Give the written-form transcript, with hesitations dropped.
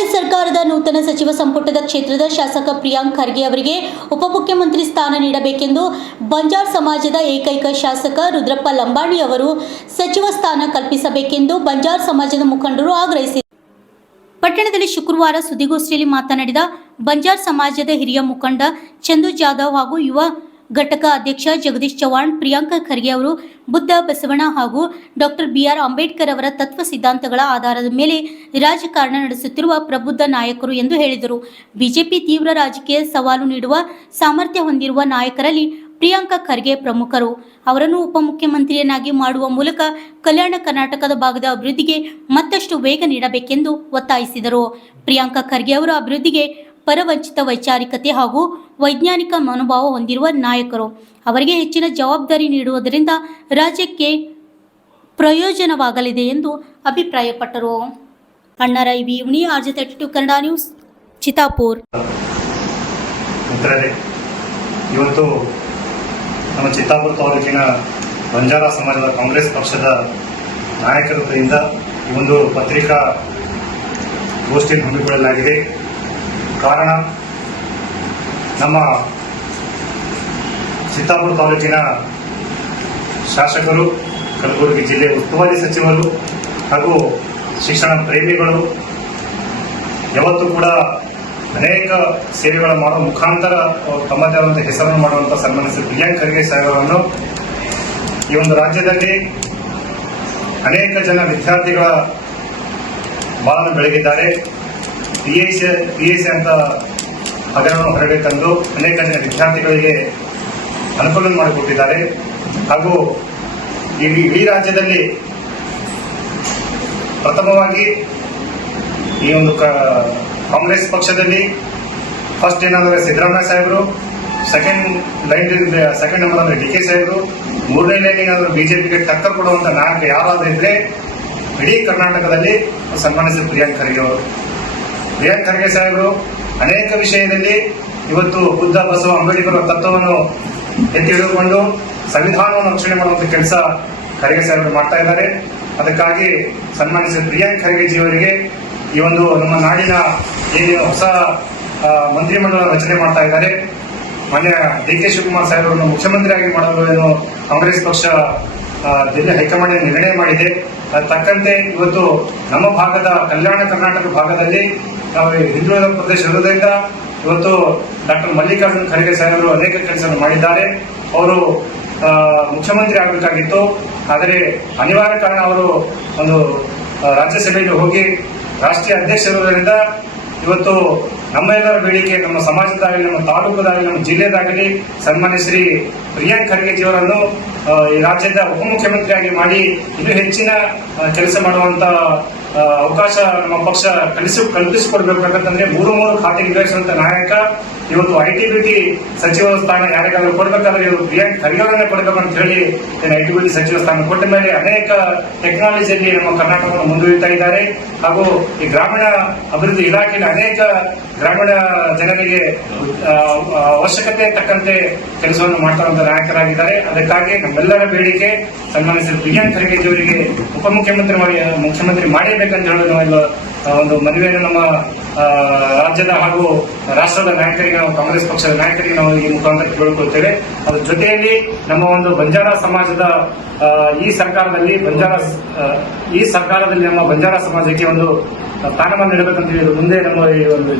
ಕಾಂಗ್ರೆಸ್ ಸರ್ಕಾರದ ನೂತನ ಸಚಿವ ಸಂಪುಟದ ಕ್ಷೇತ್ರದ ಶಾಸಕ ಪ್ರಿಯಾಂಕ್ ಖರ್ಗೆ ಅವರಿಗೆ ಉಪಮುಖ್ಯಮಂತ್ರಿ ಸ್ಥಾನ ನೀಡಬೇಕೆಂದು ಬಂಜಾರ ಸಮಾಜದ ಏಕೈಕ ಶಾಸಕ ರುದ್ರಪ್ಪ ಲಂಬಾಣಿ ಅವರು ಸಚಿವ ಸ್ಥಾನ ಕಲ್ಪಿಸಬೇಕೆಂದು ಬಂಜಾರ ಸಮಾಜದ ಮುಖಂಡರು ಆಗ್ರಹಿಸಿದರು. ಪಟ್ಟಣದಲ್ಲಿ ಶುಕ್ರವಾರ ಸುದ್ದಿಗೋಷ್ಠಿಯಲ್ಲಿ ಮಾತನಾಡಿದ ಬಂಜಾರ ಸಮಾಜದ ಹಿರಿಯ ಮುಖಂಡ ಚಂದು ಜಾಧವ್ ಹಾಗೂ ಯುವ ಘಟಕ ಅಧ್ಯಕ್ಷ ಜಗದೀಶ್ ಚವಾಣ್, ಪ್ರಿಯಾಂಕ ಖರ್ಗೆ ಅವರು ಬುದ್ಧ, ಬಸವಣ್ಣ ಹಾಗೂ ಡಾಕ್ಟರ್ ಬಿ.ಆರ್. ಅಂಬೇಡ್ಕರ್ ಅವರ ತತ್ವ ಸಿದ್ಧಾಂತಗಳ ಆಧಾರದ ಮೇಲೆ ರಾಜಕಾರಣ ನಡೆಸುತ್ತಿರುವ ಪ್ರಬುದ್ಧ ನಾಯಕರು ಎಂದು ಹೇಳಿದರು. ಬಿಜೆಪಿ ತೀವ್ರ ರಾಜಕೀಯ ಸವಾಲು ನೀಡುವ ಸಾಮರ್ಥ್ಯ ಹೊಂದಿರುವ ನಾಯಕರಲ್ಲಿ ಪ್ರಿಯಾಂಕ ಖರ್ಗೆ ಪ್ರಮುಖರು. ಅವರನ್ನು ಉಪಮುಖ್ಯಮಂತ್ರಿಯನ್ನಾಗಿ ಮಾಡುವ ಮೂಲಕ ಕಲ್ಯಾಣ ಕರ್ನಾಟಕದ ಭಾಗದ ಅಭಿವೃದ್ಧಿಗೆ ಮತ್ತಷ್ಟು ವೇಗ ನೀಡಬೇಕೆಂದು ಒತ್ತಾಯಿಸಿದರು. ಪ್ರಿಯಾಂಕ ಖರ್ಗೆ ಅವರು ಅಭಿವೃದ್ಧಿಗೆ ಪರವಂಚಿತ ವೈಚಾರಿಕತೆ ಹಾಗೂ ವೈಜ್ಞಾನಿಕ ಮನೋಭಾವ ಹೊಂದಿರುವ ನಾಯಕರು. ಅವರಿಗೆ ಹೆಚ್ಚಿನ ಜವಾಬ್ದಾರಿ ನೀಡುವುದರಿಂದ ರಾಜ್ಯಕ್ಕೆ ಪ್ರಯೋಜನವಾಗಲಿದೆ ಎಂದು ಅಭಿಪ್ರಾಯಪಟ್ಟರು. ಅಣ್ಣಾರೈ ವಿವಣಿ, RJ32 ಕನ್ನಡ ನ್ಯೂಸ್, ಚಿತ್ತಾಪುರ್. ಇವತ್ತು ನಮ್ಮ ಚಿತ್ತಾಪುರ ತಾಲೂಕಿನ ಬಂಜಾರ ಸಮಾಜದ ಕಾಂಗ್ರೆಸ್ ಪಕ್ಷದ ನಾಯಕರ ವತಿಯಿಂದ ಈ ಒಂದು ಪತ್ರಿಕಾ ಗೋಷ್ಠಿಯನ್ನು ಹಮ್ಮಿಕೊಳ್ಳಲಾಗಿದೆ. ಕಾರಣ, ನಮ್ಮ ಚಿತ್ತಾಪುರ ತಾಲೂಕಿನ ಶಾಸಕರು, ಕಲಬುರಗಿ ಜಿಲ್ಲೆ ಉಸ್ತುವಾರಿ ಸಚಿವರು ಹಾಗೂ ಶಿಕ್ಷಣ ಪ್ರೇಮಿಗಳು ಯಾವತ್ತೂ ಕೂಡ ಅನೇಕ ಸೇವೆಗಳ ಮಾಡುವ ಮುಖಾಂತರ ತಮ್ಮದೇ ಆದಂತಹ ಹೆಸರನ್ನು ಮಾಡುವಂತಹ ಸನ್ಮಾನಿಸಿದ ಪ್ರಿಯಾಂಕ್ ಖರ್ಗೆ ಸಾಹೇಬರನ್ನು ಈ ಒಂದು ರಾಜ್ಯದಲ್ಲಿ ಅನೇಕ ಜನ ವಿದ್ಯಾರ್ಥಿಗಳ ಬಾಳನ್ನು ಬೆಳಗಿದ್ದಾರೆ. PIC ಅಂತ ಹಗರಣವನ್ನು ಹೊರಗೆ ತಂದು ಅನೇಕ ಜನ ವಿದ್ಯಾರ್ಥಿಗಳಿಗೆ ಅನುಕೂಲ ಮಾಡಿಕೊಟ್ಟಿದ್ದಾರೆ. ಹಾಗೂ ಇಡೀ ರಾಜ್ಯದಲ್ಲಿ ಪ್ರಥಮವಾಗಿ ಈ ಒಂದು ಕಾಂಗ್ರೆಸ್ ಪಕ್ಷದಲ್ಲಿ ಫಸ್ಟ್ ಏನಾದರೆ ಸಿದ್ದರಾಮಯ್ಯ ಸಾಹೇಬರು, ಸೆಕೆಂಡ್ ನಂಬರ್ ಅಂದರೆ DK ಸಾಹೇಬರು, ಮೂರನೇ ಲೈನ್ ಏನಾದರೂ ಬಿಜೆಪಿಗೆ ಟಕ್ಕರ್ ಕೊಡುವಂತ ನಾಯಕ ಯಾರಾದ್ರೂ ಇದ್ರೆ ಇಡೀ ಕರ್ನಾಟಕದಲ್ಲಿ ಸನ್ಮಾನಿಸಿದ ಪ್ರಿಯಾಂಕ್ ಖರ್ಗೆ ಅವರು. ಪ್ರಿಯಾಂಕ್ ಖರ್ಗೆ ಸಾಹೇಬರು ಅನೇಕ ವಿಷಯದಲ್ಲಿ ಇವತ್ತು ಬುದ್ಧ, ಬಸವ, ಅಂಬೇಡ್ಕರ್ ತತ್ವವನ್ನು ಎತ್ತಿ ಹಿಡಿದುಕೊಂಡು ಸಂವಿಧಾನವನ್ನು ರಕ್ಷಣೆ ಮಾಡುವಂತ ಕೆಲಸ ಖರ್ಗೆ ಸಾಹೇಬರು ಮಾಡ್ತಾ ಇದ್ದಾರೆ. ಅದಕ್ಕಾಗಿ ಸನ್ಮಾನಿಸಿದ ಪ್ರಿಯಾಂಕ್ ಖರ್ಗೆಜಿ ಅವರಿಗೆ ಈ ಒಂದು ನಮ್ಮ ನಾಡಿನ ಏನು ಹೊಸ ಮಂತ್ರಿಮಂಡಲ ರಚನೆ ಮಾಡ್ತಾ ಇದ್ದಾರೆ, ಮಾನ್ಯ DK ಶಿವಕುಮಾರ್ ಸಾಹೇಬರನ್ನು ಮುಖ್ಯಮಂತ್ರಿಯಾಗಿ ಮಾಡಲು ಏನು ಕಾಂಗ್ರೆಸ್ ಪಕ್ಷ ದಿಲ್ಲಿ ಹೈಕಮಾಂಡ್ ನಿರ್ಣಯ ಮಾಡಿದೆ. ತಕ್ಕಂತೆ ಇವತ್ತು ನಮ್ಮ ಭಾಗದ ಕಲ್ಯಾಣ ಕರ್ನಾಟಕ ಭಾಗದಲ್ಲಿ ಹಿಂದುಳಿದ ಪ್ರದೇಶ ಇರುವುದರಿಂದ ಇವತ್ತು ಡಾಕ್ಟರ್ ಮಲ್ಲಿಕಾರ್ಜುನ್ ಖರ್ಗೆ ಸಾಹೇಬರು ಅನೇಕ ಕೆಲಸವನ್ನು ಮಾಡಿದ್ದಾರೆ. ಅವರು ಮುಖ್ಯಮಂತ್ರಿ ಆಗಬೇಕಾಗಿತ್ತು, ಆದರೆ ಅನಿವಾರ್ಯ ಕಾರಣ ಅವರು ಒಂದು ರಾಜ್ಯಸಭೆಯಲ್ಲಿ ಹೋಗಿ ರಾಷ್ಟ್ರೀಯ ಅಧ್ಯಕ್ಷರಿರುವುದರಿಂದ ಇವತ್ತು ನಮ್ಮೆಲ್ಲರ ಬೇಡಿಕೆ, ನಮ್ಮ ಸಮಾಜದಾಗಲಿ, ನಮ್ಮ ತಾಲೂಕದಾಗಲಿ, ನಮ್ಮ ಜಿಲ್ಲೆದಾಗಲಿ ಸನ್ಮಾನ್ಯ ಶ್ರೀ ಪ್ರಿಯಾಂಕ್ ಖರ್ಗೆಜಿಯವರನ್ನು ಈ ರಾಜ್ಯದ ಉಪಮುಖ್ಯಮಂತ್ರಿಯಾಗಿ ಮಾಡಿ ಇನ್ನೂ ಹೆಚ್ಚಿನ ಕೆಲಸ ಮಾಡುವಂತ ಅವಕಾಶ ನಮ್ಮ ಪಕ್ಷ ಕಲ್ಪಿಸಿಕೊಡ್ಬೇಕಂತಂದ್ರೆ ಮೂರು ಖಾತೆ ನಿರ್ವಹಿಸುವಂತ ನಾಯಕ. ಇವತ್ತು IT-BT ಸಚಿವ ಸ್ಥಾನ ಯಾರಿಗಾದ್ರೂ ಕೊಡ್ಬೇಕಾದ್ರೆ ಇವರು ಪ್ರಿಯಾಂಕ್ ಖರ್ಗೆ ಅವರನ್ನೇ ಕೊಡಬೇಕಂತ ಹೇಳಿ IT-BT ಸಚಿವ ಸ್ಥಾನ ಕೊಟ್ಟ ಮೇಲೆ ಅನೇಕ ಟೆಕ್ನಾಲಜಿಯಲ್ಲಿ ನಮ್ಮ ಕರ್ನಾಟಕವನ್ನು ಮುಂದುವರಿತಾ ಇದ್ದಾರೆ. ಹಾಗೂ ಈ ಗ್ರಾಮೀಣ ಅಭಿವೃದ್ಧಿ ಇಲಾಖೆಯಲ್ಲಿ ಅನೇಕ ಗ್ರಾಮೀಣ ಜನರಿಗೆ ಅವಶ್ಯಕತೆ ತಕ್ಕಂತೆ ಕೆಲಸವನ್ನು ಮಾಡ್ತಾರಂತ ನಾಯಕರಾಗಿದ್ದಾರೆ. ಅದಕ್ಕಾಗಿ ನಮ್ಮೆಲ್ಲರ ಬೇಡಿಕೆ ಸನ್ಮಾನಿಸಿದ ಪ್ರಿಯಾಂಕ್ ಖರ್ಗೆಜಿ ಅವರಿಗೆ ಮುಖ್ಯಮಂತ್ರಿ ಮಾಡಬೇಕಂತ ಹೇಳೋದು ಒಂದು ಮನವಿಯನ್ನು ನಮ್ಮ ರಾಜ್ಯದ ಹಾಗೂ ರಾಷ್ಟ್ರದ ನಾಯಕರಿಗೆ, ನಾವು ಕಾಂಗ್ರೆಸ್ ಪಕ್ಷದ ನಾಯಕರಿಗೆ ನಾವು ಈ ಮುಖಾಂತರ ಕೇಳಿಕೊಳ್ತೇವೆ. ಅದ್ರ ಜೊತೆಯಲ್ಲಿ ನಮ್ಮ ಒಂದು ಬಂಜಾರ ಸಮಾಜದ ಈ ಸರ್ಕಾರದಲ್ಲಿ ನಮ್ಮ ಬಂಜಾರ ಸಮಾಜಕ್ಕೆ ಒಂದು ಸ್ಥಾನಮಾನ ನೀಡಬೇಕಂತ ಮುಂದೆ ನಮ್ಮ ಈ ಒಂದು